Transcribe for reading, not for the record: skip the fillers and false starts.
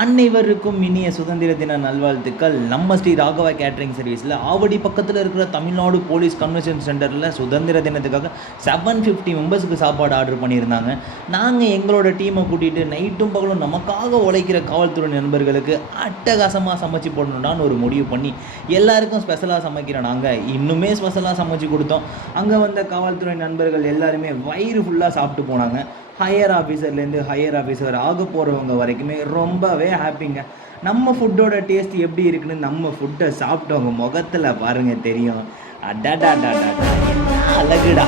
அனைவருக்கும் இனிய சுதந்திர தின நல்வாழ்த்துக்கள். நம்ம ஸ்ரீ ராகவா கேட்ரிங் சர்வீஸில் ஆவடி பக்கத்தில் இருக்கிற தமிழ்நாடு போலீஸ் கன்வென்ஷன் சென்டரில் சுதந்திர தினத்துக்காக 750 மெம்பர்ஸுக்கு சாப்பாடு ஆர்டர் பண்ணியிருந்தாங்க. நாங்கள் எங்களோட டீமை கூட்டிகிட்டு நைட்டும் பகலும் நமக்காக உழைக்கிற காவல்துறை நண்பர்களுக்கு அட்டகாசமாக சமைச்சு போடணும்டான்னு ஒரு முடிவு பண்ணி எல்லாருக்கும் ஸ்பெஷலாக சமைக்கிற நாங்கள் இன்னுமே ஸ்பெஷலாக சமைச்சு கொடுத்தோம். அங்கே வந்த காவல்துறை நண்பர்கள் எல்லாருமே வயிறு ஃபுல்லாக சாப்பிட்டு போனாங்க. ஹையர் ஆஃபீஸர்லேருந்து ஹையர் ஆஃபீஸர் ஆக போகிறவங்க வரைக்குமே ரொம்பவே ஹாப்பிங்க. நம்ம ஃபுட்டோட டேஸ்ட் எப்படி இருக்குன்னு நம்ம ஃபுட்டை சாப்பிட்டவங்க முகத்தில் பாருங்கள் தெரியும். அடாடாடாடா என்ன அழகுடா.